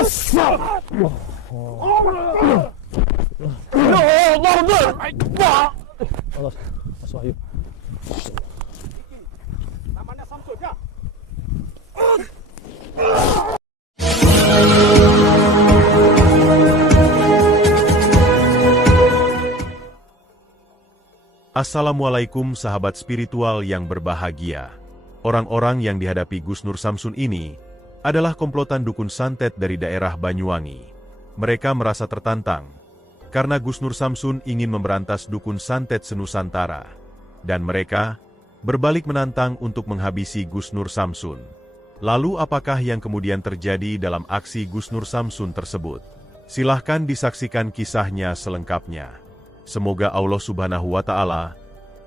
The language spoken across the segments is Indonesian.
Mas Wahyu. Namanya Samsun ya. Assalamualaikum sahabat spiritual yang berbahagia. Orang-orang yang dihadapi Gus Nur Samsun ini adalah komplotan dukun santet dari daerah Banyuwangi. Mereka merasa tertantang karena Gus Nur Samsun ingin memberantas dukun santet senusantara. Dan mereka berbalik menantang untuk menghabisi Gus Nur Samsun. Lalu apakah yang kemudian terjadi dalam aksi Gus Nur Samsun tersebut? Silahkan disaksikan kisahnya selengkapnya. Semoga Allah Subhanahu wa Ta'ala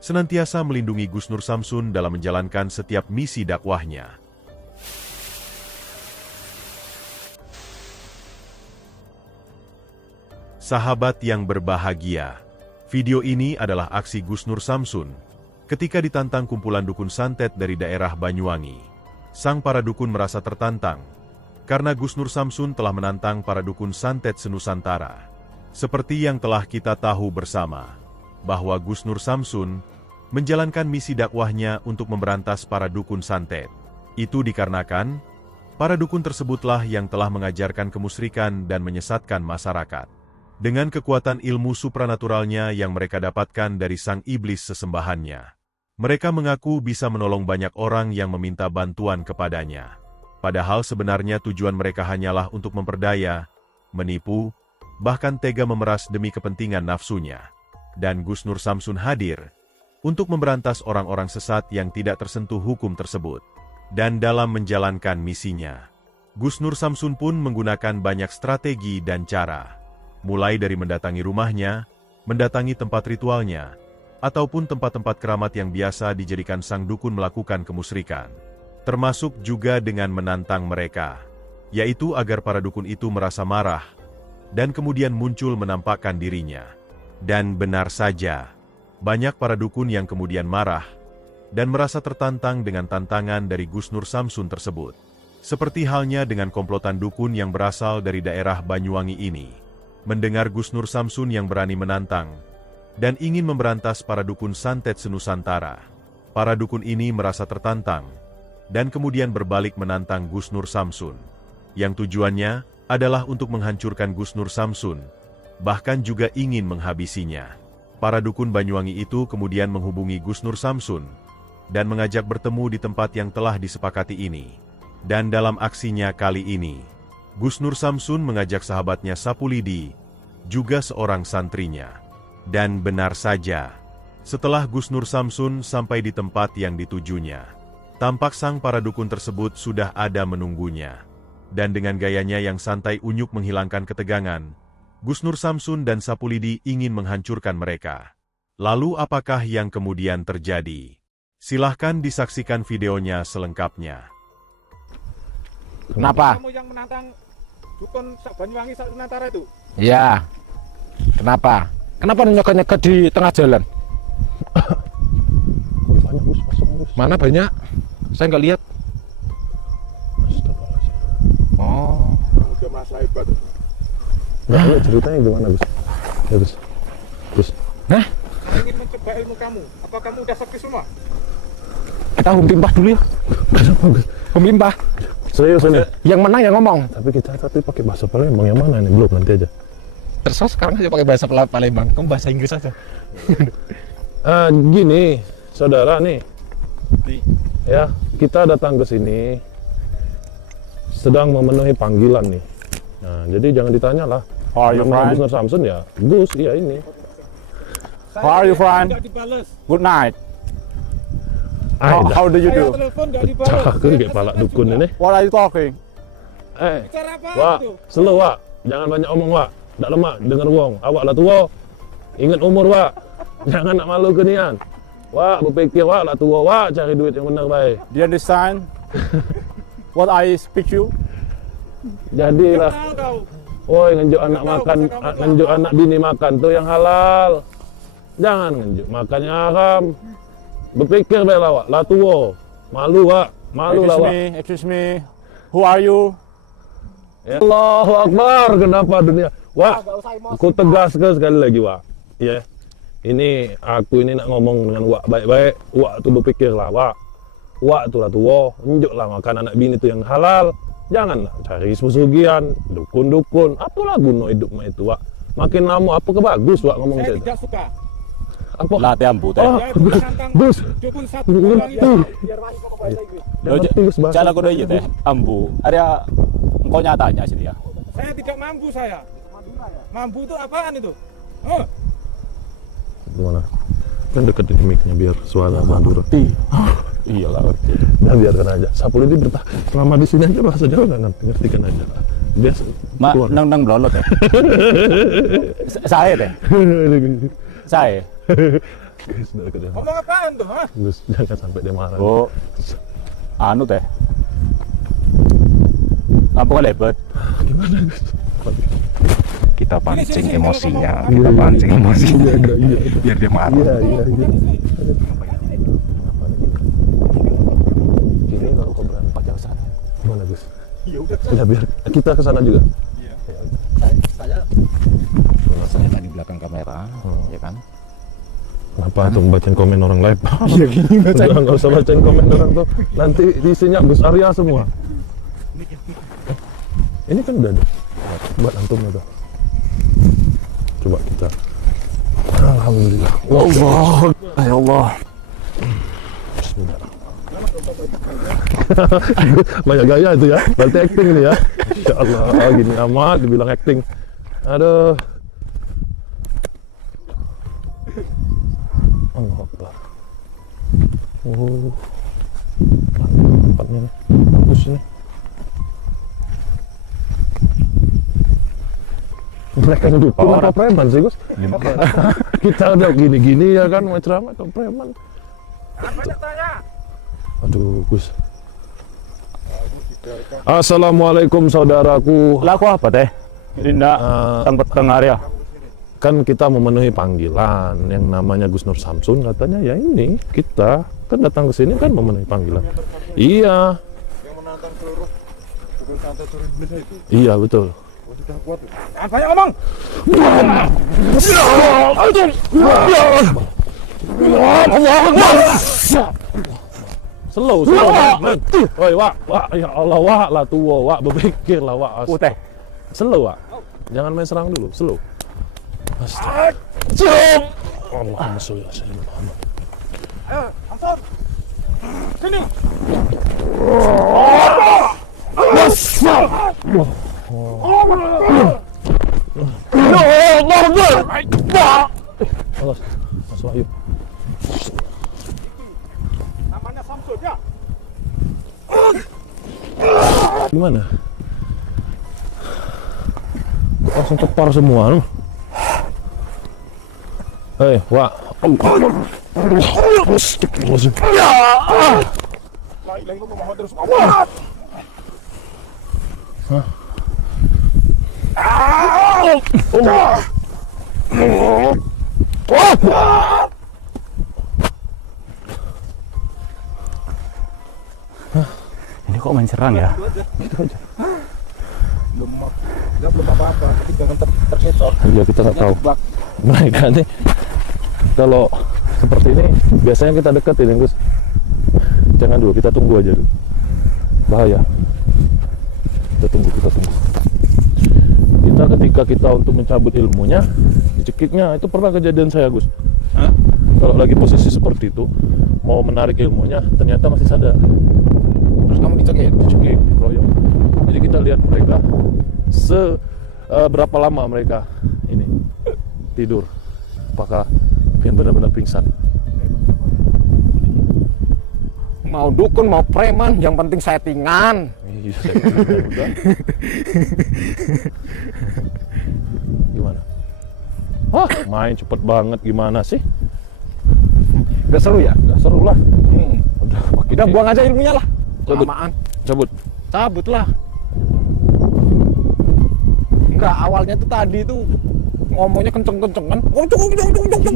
senantiasa melindungi Gus Nur Samsun dalam menjalankan setiap misi dakwahnya. Sahabat yang berbahagia, video ini adalah aksi Gus Nur Samsun ketika ditantang kumpulan dukun santet dari daerah Banyuwangi. Sang para dukun merasa tertantang karena Gus Nur Samsun telah menantang para dukun santet senusantara. Seperti yang telah kita tahu bersama, bahwa Gus Nur Samsun menjalankan misi dakwahnya untuk memberantas para dukun santet. Itu dikarenakan, para dukun tersebutlah yang telah mengajarkan kemusyrikan dan menyesatkan masyarakat. Dengan kekuatan ilmu supranaturalnya yang mereka dapatkan dari sang iblis sesembahannya, mereka mengaku bisa menolong banyak orang yang meminta bantuan kepadanya. Padahal sebenarnya tujuan mereka hanyalah untuk memperdaya, menipu, bahkan tega memeras demi kepentingan nafsunya. Dan Gus Nur Samsun hadir untuk memberantas orang-orang sesat yang tidak tersentuh hukum tersebut. Dan dalam menjalankan misinya, Gus Nur Samsun pun menggunakan banyak strategi dan cara. Mulai dari mendatangi rumahnya, mendatangi tempat ritualnya, ataupun tempat-tempat keramat yang biasa dijadikan sang dukun melakukan kemusyrikan. Termasuk juga dengan menantang mereka, yaitu agar para dukun itu merasa marah, dan kemudian muncul menampakkan dirinya. Dan benar saja, banyak para dukun yang kemudian marah, dan merasa tertantang dengan tantangan dari Gus Nur Samsun tersebut. Seperti halnya dengan komplotan dukun yang berasal dari daerah Banyuwangi ini. Mendengar Gus Nur Samsun yang berani menantang, dan ingin memberantas para dukun santet senusantara. Para dukun ini merasa tertantang, dan kemudian berbalik menantang Gus Nur Samsun. Yang tujuannya adalah untuk menghancurkan Gus Nur Samsun, bahkan juga ingin menghabisinya. Para dukun Banyuwangi itu kemudian menghubungi Gus Nur Samsun, dan mengajak bertemu di tempat yang telah disepakati ini. Dan dalam aksinya kali ini, Gus Nur Samsun mengajak sahabatnya Sapulidi, juga seorang santrinya. Dan benar saja, setelah Gus Nur Samsun sampai di tempat yang ditujunya, tampak sang para dukun tersebut sudah ada menunggunya. Dan dengan gayanya yang santai unyuk menghilangkan ketegangan, Gus Nur Samsun dan Sapulidi ingin menghancurkan mereka. Lalu apakah yang kemudian terjadi? Silahkan disaksikan videonya selengkapnya. Kenapa? Kamu yang menantang dukun Banyuwangi Nusantara itu? Iya. Kenapa? Kenapa nyokot-nyokot di tengah jalan? Banyak Gus, masuk Gus. Mana banyak? Saya nggak lihat. Oh. Udah masalah hebat. Nah, ceritanya gimana Gus? Ya Gus. Gus. Nah, Saya ingin mencoba ilmu kamu. Apa kamu udah sakti semua? kita humpah dulu ya. Kenapa Gus? Humpah. Serius ini? Yang menang yang ngomong. Tapi pakai bahasa Palembang yang mana nih? Belum, nanti aja. Terus sekarang aja pakai bahasa Palembang. Kamu bahasa Inggris aja. Gini, saudara nih. Ya, kita datang ke sini sedang memenuhi panggilan nih. Nah, jadi jangan ditanya lah. How are you, Nama friend? Gus Nur Samsun ya, Gus, iya ini. How are you, friend? Nggak dibales. Good night. Ay, How do you Saya do? telepon nggak dibales. cakep kayak palak dukun ini. What are you talking? Bicara apa Wak, itu? slow Wak, jangan banyak omong Wak. Ndak lemak, denger wong. Awak lah tua. Ingat umur Wak. Jangan nak malu kenian. Wak, berpikir Wak lah tua Wak, cari duit yang benar baik. Do you understand what I speak you? Jadilah, Tahu kau. woi ngenjuk anak Nggak tahu makan, bahasa kamu ngenjuk apa. anak bini makan tuh yang halal. Jangan ngenjuk makan yang haram. Berpikir baik lah Wak, lah tua. Malu Wak, malu lah Wak. Excuse me. Who are you? Ya. Allahu Akbar, kenapa dunia? Wak, aku tegaskan sekali lagi, Wak. Ya, ini aku ini nak ngomong dengan Wak baik-baik. Wak tuh berpikirlah, Wak. Wak tuh lah tua, unjuklah makan anak bini itu yang halal. Jangan cari pesugihan, dukun-dukun. Apalah guna hidup mak itu, Wak. Makin lama apa kebagus, Wak ngomong Saya gitu. tidak suka. Apa? Latih ambu teh. Oh, Saya bukan tantang Gus. dukun satu Banyuwangi. Ngerti. Biar wahai kau bahasa Inggris. Gus bahasa. Cara kudu iya teh. Ambu. Ada engkau nyatanya sih dia. Saya tidak mampu saya. Mampu itu apaan itu? Oh, Gimana? Kan deketin mic-nya biar suara Madura. Iya lah. Nah, biarkan aja. Sapul ini bertah selama di sini aja bahasa Jawa nggak ngerti, ngertikan aja. Biasa. Mak nang blolot teh. Saya teh. Saya. Guys, udah deketin. ngomong apaan tuh? Hah? Gus, jangan sampai dia marah. Oh. Anu teh. Apa kan lebat? Gimana, Gus? Kita pancing Sini, emosinya. kalau Kita pancing emosinya. Iya. Biar dia marah. Iya. Gini kalau kau berani Pajak sana. gimana, Gus? Ya udah. Ya biar kita ke sana juga. Saya tadi belakang kamera, ya kan? Kenapa tuh bacain komen orang live? Iya gini bacain. Nggak usah bacain komen orang tuh. Nanti isinya Gus Arya semua. Ini kan udah ada. Buat antum itu. Coba kita. Alhamdulillah. Allah, ya Allah. Bismillah. Banyak gaya itu ya. Berarti acting ini ya. Ya Allah, gini amat dibilang acting. Aduh. Allah Akbar. Oh. Tempatnya nih. Bagus ini. Mereka yang dukun apa preman sih, Gus? Kita udah gini-gini ya kan, mau ceramah atau preman. Banyak tanya. Aduh, Gus. Assalamualaikum saudaraku. Laku apa teh? Tidak petang area. Kan kita memenuhi panggilan yang namanya Gus Nur Samsun, katanya ya ini kita kan datang ke sini kan memenuhi panggilan. Iya. Yang menantang seluruh dukun santet seluruh Indonesia itu. Iya betul. Sudah kuat. Jangan banyak ngomong. Slow. Woi, Wak, ya Allah, Wak, lah tua, Wak, berpikir lah, Wak. Teh. Slow, Wak. Jangan main serang dulu, slow. Astaga. Allahumma sholli ala sayyidina Muhammad. Ayo, Samson. Sini. Allah, Mas Wahyu. Namanya Samson ya. Gimana? Langsung tepar semua, no? Hei, Wak. Astagfirullahaladzim. La ilaha illallah Muhammad Rasulullah. Ini kok main serang ya? Belum apa-apa, tapi jangan terkecoh. Ya kita nggak tahu. Mereka nih kalau seperti ini biasanya kita deketin, Gus. Jangan dulu, kita tunggu aja dulu. Bahaya. Kita tunggu. Kita ketika kita untuk mencabut ilmunya, dicekiknya itu pernah kejadian saya, Gus. Kalau lagi posisi seperti itu, mau menarik ilmunya, ternyata masih sadar. Terus kamu dicekik? Dicekik, dikeroyok. Jadi kita lihat mereka berapa lama mereka ini tidur. Apakah yang benar-benar pingsan? Mau dukun, mau preman, yang penting settingan. Iya, udah. Gimana? Wah, main cepet banget gimana sih? Udah seru ya? Udah seru lah. Udah makin Udah buang aja ilmunya lah. Cabut. Lamaan. Cabut Lah. Enggak, awalnya tuh tadi tuh ngomongnya kenceng-kencengan.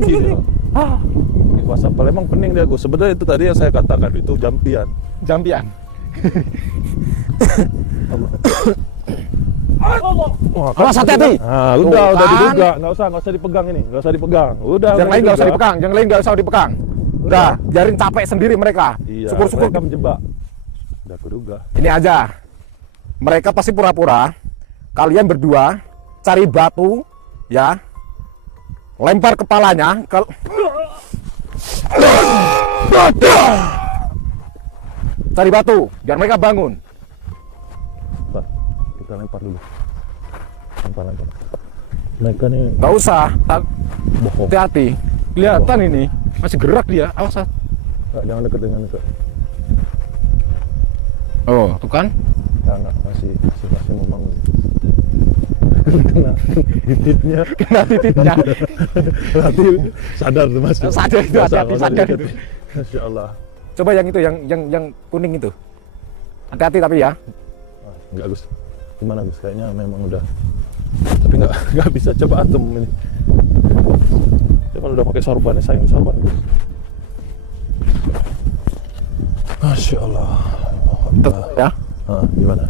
Iya. Di WhatsApp emang pening dia, Gus. Sebenarnya itu tadi yang saya katakan itu jampian. Jampian. Wah, Awas, hati-hati. Nah, Tuh, udah kan. diduga. Nggak usah dipegang ini. Nggak usah dipegang. Udah. Yang lain nggak usah dipegang, yang lain nggak usah dipegang. Udah, biarin capek sendiri mereka. Iya, Syukur-syukur. mereka menjebak. Udah kuduga. Ini aja. Mereka pasti pura-pura. Kalian berdua cari batu, ya. Lempar kepalanya. Cari batu, biar mereka bangun. Bentar, kita lempar dulu. Lempar. Mereka nih Nggak usah. bohong. Hati-hati. Kelihatan ini masih gerak dia. Awas. Nggak, jangan deket. Oh, tuh kan? Nggak, masih membangun. Kena titiknya. Kena titiknya. Nanti sadar tuh mas. Sadar itu, hati-hati, sadar itu. Masya Allah. Coba yang itu, yang kuning itu. Hati-hati tapi ya. Enggak Gus. Gimana Gus? Kayaknya memang udah. Tapi nggak bisa coba atom ini. Cuman udah pakai sorban, sayang sorban Gus. Masya Allah. Ya. Gimana?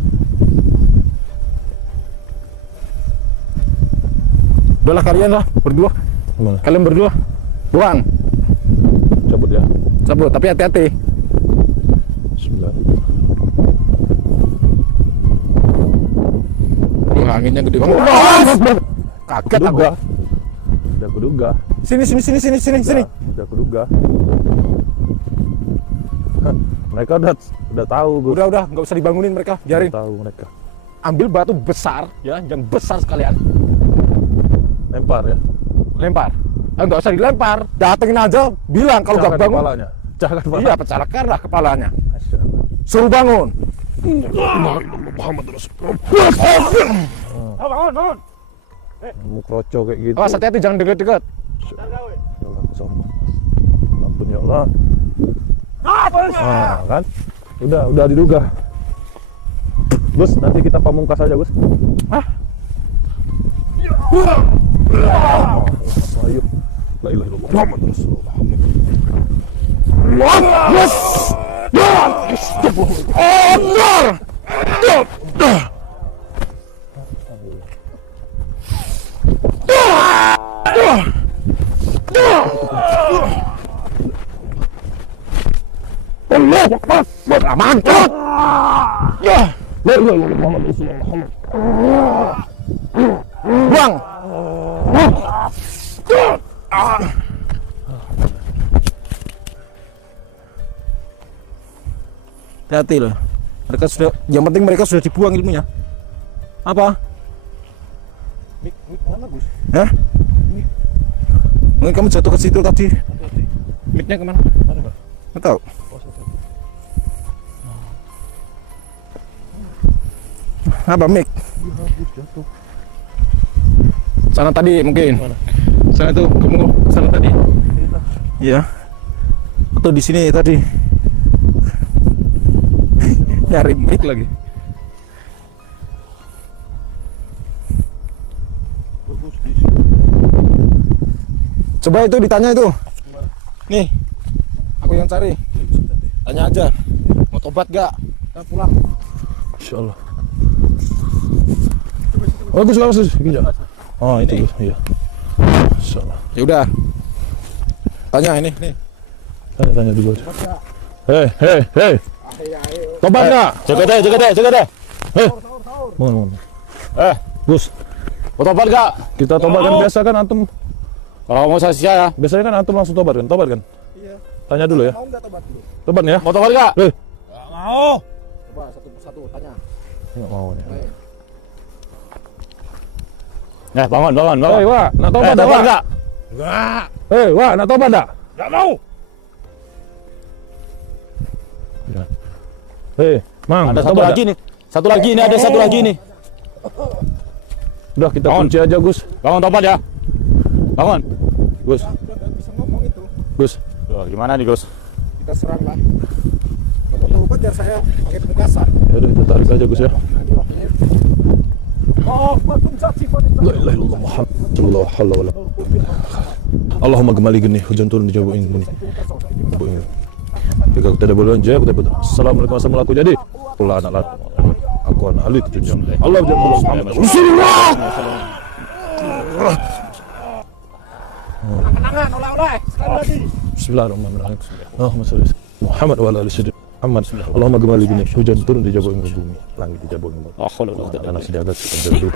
Udahlah kalian lah berdua. Gimana? Kalian berdua. Buang. Cabut ya. Cabut, tapi hati-hati. Bismillah. Anginnya gede banget. Kaget aku. Udah kuduga. Sini. Udah kuduga. Mereka udah tahu Gus. Udah, nggak usah dibangunin mereka, biarin. Udah tahu mereka. Ambil batu besar, ya, yang besar sekalian. Lempar ya. Lempar. Nggak usah dilempar, datengin aja, bilang kalau nggak bangun. Kepalanya. Jangan kepala. Iya, pecahkanlah kepalanya. Masya Allah. Suruh bangun. Muhammad Rasulullah. Bangun. Mau kroco kayak gitu. Awas, hati-hati, jangan deket-deket. Ya Allah, sombong. Ampun ya Allah. Kan? Udah diduga. Gus, nanti kita pamungkas aja, Gus. Ayo. La ilaha illallah Muhammad Rasulullah. Mantap. La ilaha illallah Muhammad Rasulullah. Buang. Hati loh. Mereka sudah, yang penting mereka sudah dibuang ilmunya. Apa? Hah? Mungkin kamu jatuh ke situ tadi. Mic-nya kemana? Nggak tahu. Apa mic? Sana tadi mungkin. Sana tuh, kamu sana tadi. Iya. Atau di sini tadi. Nyari mic lagi. Coba itu ditanya itu. Nih, aku yang cari. Tanya aja. Mau tobat gak? Kita pulang. Insyaallah. Bagus. Oh, itu Gus. Iya. Insyaallah. Ya udah. Tanya ini, nih. Tanya dulu aja. Hei. Tobat enggak? Jaga deh. Hei. Mohon. Gus, Mau tobat gak? kita tobat kan biasa kan antum. Kalau mau saya ya. Biasanya kan antum langsung tobat kan? Tobat kan? Iya. Tanya dulu ya. Mau nggak tobat dulu? Tobat ya? Mau tobat gak? Hei. Mau. Coba satu persatu tanya. Enggak mau nih. Nah, bangun. Hei, Wak, nak tobat dah, tobat Wak? gak? Enggak. Hei, Wak, nak tobat dah? Enggak mau. Hei, Mang, Ada nak satu tobat lagi dah? nih. Ada satu lagi nih. Udah kita Bangun. kunci aja, Gus. Bangun tobat ya. Bangun. Gus, Udah nggak bisa ngomong itu. Gus. Loh, gimana nih, Gus? Kita serang lah. Kalau tobat biar saya pakai penegasan. Ya udah kita tarik aja, Gus ya. Oh, batum caci La ilaha illallah Muhammad sallallahu alaihi wa sallam. Allahumma kembali gini, hujan turun di Jawa ini. Jika kita tidak boleh lanjut, kita betul. Assalamualaikum warahmatullahi wabarakatuh. Jadi, pula anak Al-Quran Ali tunjang Allah jalla Muhammad Rasulullah. Kenangan oleh-oleh sekali lagi. Bismillahirrahmanirrahim. Allahumma shalli ala Muhammad wa ala ali sayyidina Muhammad. Allahumma gemali gini hujan turun di jabang bumi, langit di jabang bumi. Tanah sejagat sejagat itu.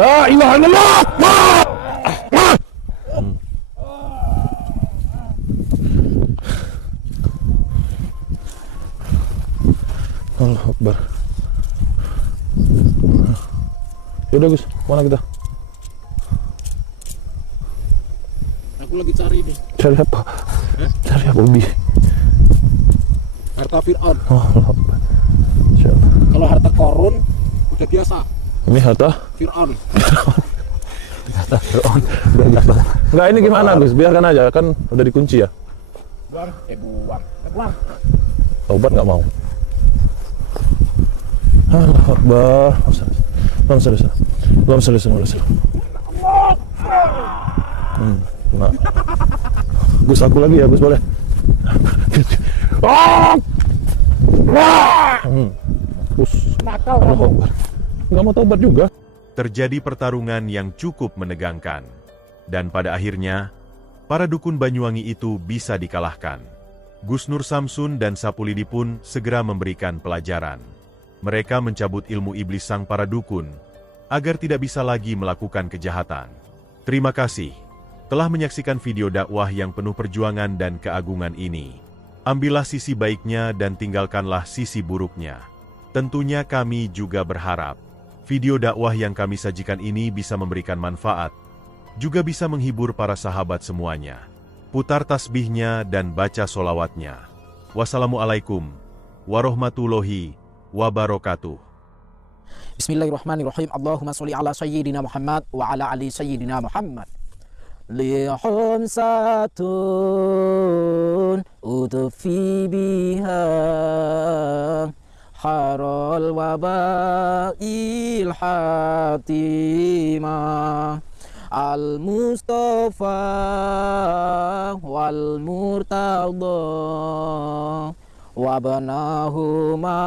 La ilaha illallah. Allahu Akbar. Yaudah Gus, mana kita? Aku lagi cari nih. Cari apa? Cari apa, Bi? Harta Fir'aun. Oh, Allahu Akbar. Insyaallah. Kalau harta korun udah biasa. Ini harta? Fir'aun. Enggak, ini gimana Gus? Biarkan aja, kan udah dikunci ya. Buang, buang. Buang. Taubat nggak mau. Allahu Akbar. Allahumma shalli ala Nah. Gus, aku lagi ya, Gus, boleh? Gus. Nakal kamu. Nggak mau taubat juga. Terjadi pertarungan yang cukup menegangkan. Dan pada akhirnya, para dukun Banyuwangi itu bisa dikalahkan. Gusnur Samsun dan Sapulidi pun segera memberikan pelajaran. Mereka mencabut ilmu iblis sang para dukun, agar tidak bisa lagi melakukan kejahatan. Terima kasih telah menyaksikan video dakwah yang penuh perjuangan dan keagungan ini. Ambillah sisi baiknya dan tinggalkanlah sisi buruknya. Tentunya kami juga berharap video dakwah yang kami sajikan ini bisa memberikan manfaat, juga bisa menghibur para sahabat semuanya. Putar tasbihnya dan baca solawatnya. Wassalamualaikum warahmatullahi wabarakatuh. Bismillahirrahmanirrahim. Allahumma sholli ala sayyidina Muhammad wa ala ali sayyidina Muhammad. Lihum satun udfi biha harul wabail hatimah al-Mustafa wal Murtada wabnahuma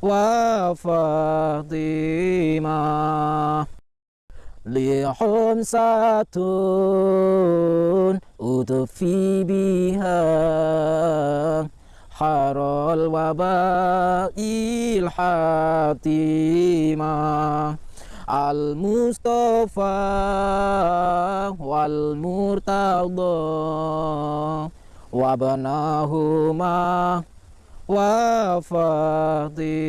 wa Fatimah. Lihum satun udfi biha harul wabail hatimah al-Mustafa wal Murtada wabnahuma wa Fatimah.